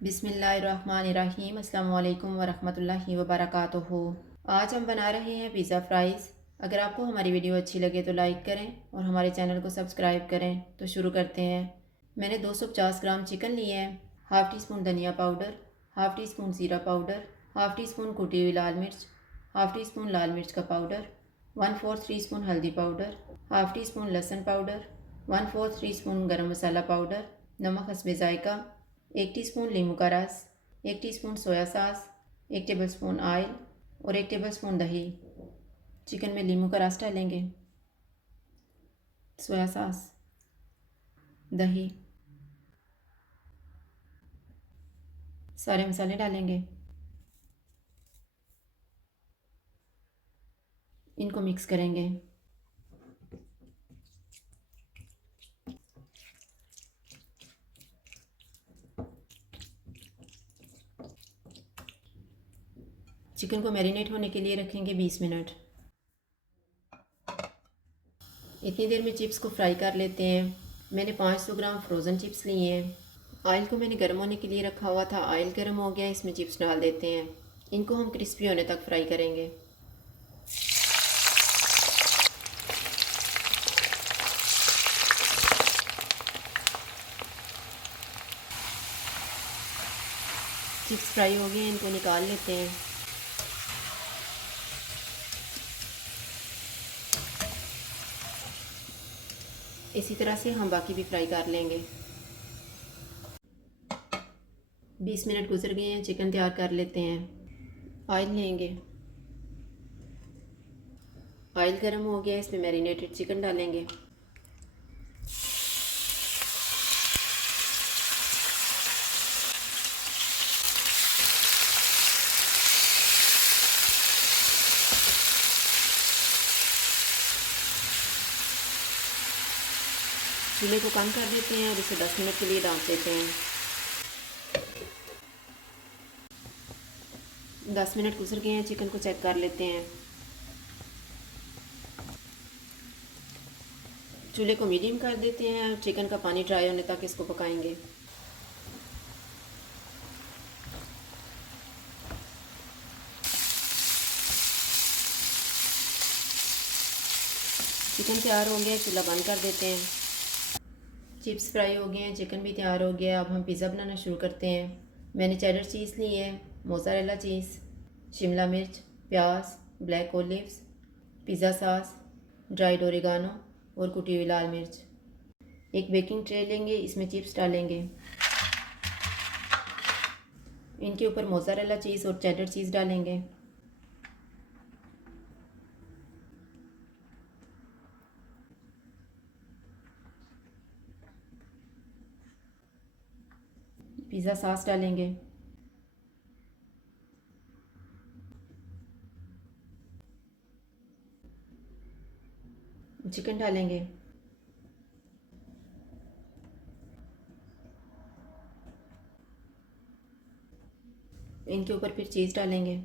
बिस्मिल्लाहिर्रहमानिर्रहीम। अस्सलाम वालेकुम वरहमतुल्लाहि वबरकातुहू। आज हम बना रहे हैं पिज़्ज़ा फ्राइज़। अगर आपको हमारी वीडियो अच्छी लगे तो लाइक करें और हमारे चैनल को सब्सक्राइब करें। तो शुरू करते हैं। मैंने 250 ग्राम चिकन लिए हैं, हाफ़ टी स्पून धनिया पाउडर, हाफ़ टी स्पून ज़ीरा पाउडर, हाफ़ टी स्पून कुटी हुई लाल मिर्च, हाफ़ टी स्पून लाल मिर्च का पाउडर, 1/4 टी स्पून हल्दी पाउडर, हाफ़ टी स्पून लहसुन पाउडर, 1/4 टी स्पून गरम मसाला पाउडर, नमक हस्बे ज़ायका, 1 टीस्पून नींबू का रस, 1 teaspoon soya sauce, 1 tablespoon oil और 1 टेबलस्पून दही। चिकन में नींबू का रस डालेंगे, सोया सॉस, दही, सारे मसाले डालेंगे, इनको मिक्स करेंगे। चिकन को मैरिनेट होने के लिए रखेंगे 20 मिनट। इतनी देर में चिप्स को फ्राई कर लेते हैं। मैंने 500 ग्राम फ्रोज़न चिप्स लिए हैं। ऑयल को मैंने गर्म होने के लिए रखा हुआ था। ऑयल गर्म हो गया, इसमें चिप्स डाल देते हैं। इनको हम क्रिस्पी होने तक फ्राई करेंगे। चिप्स फ्राई हो गए हैं, इनको निकाल लेते हैं। इसी तरह से हम बाकी भी फ्राई कर लेंगे। 20 मिनट गुजर गए हैं, चिकन तैयार कर लेते हैं। ऑयल लेंगे, ऑयल गर्म हो गया, इसमें मैरिनेटेड चिकन डालेंगे। चूल्हे को कम कर देते हैं और इसे 10 मिनट के लिए ढक देते हैं। 10 मिनट गुजर गए हैं, चिकन को चेक कर लेते हैं। चूल्हे को मीडियम कर देते हैं और चिकन का पानी ड्राई होने तक इसको पकाएंगे। चिकन तैयार हो गया, चूल्हा बंद कर देते हैं। चिप्स फ्राई हो गए हैं, चिकन भी तैयार हो गया। अब हम पिज़्ज़ा बनाना शुरू करते हैं। मैंने चेडर चीज़ ली है, मोज़रेला चीज़, शिमला मिर्च, प्याज, black olives, pizza sauce, dried oregano और कुटी हुई लाल मिर्च। एक बेकिंग ट्रे लेंगे, इसमें चिप्स डालेंगे। इनके ऊपर मोज़रेला चीज़ और चेडर चीज़ डालेंगे। पिज़्ज़ा सॉस डालेंगे। चिकन डालेंगे। इनके ऊपर फिर चीज़ डालेंगे।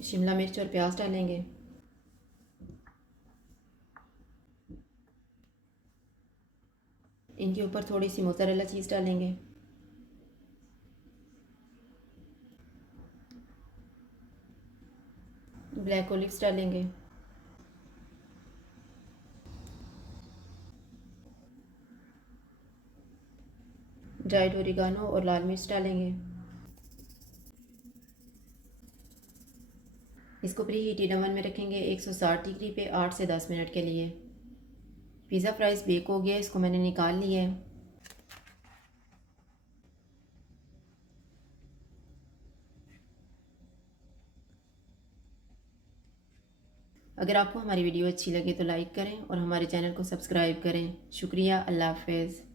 शिमला मिर्च और प्याज डालेंगे। इनके ऊपर थोड़ी सी मोज़रेला चीज़ डालेंगे। ब्लैक ओलिव्स डालेंगे। ड्राइड ओरिगानो और लाल मिर्च डालेंगे। इसको प्री हीटेड ओवन में रखेंगे 160 डिग्री पे 8 से 10 मिनट के लिए। पिज़्ज़ा फ्राइज़ बेक हो गया, इसको मैंने निकाल लिया है। अगर आपको हमारी वीडियो अच्छी लगे तो लाइक करें और हमारे चैनल को सब्सक्राइब करें। शुक्रिया। अल्लाह हाफ़िज़।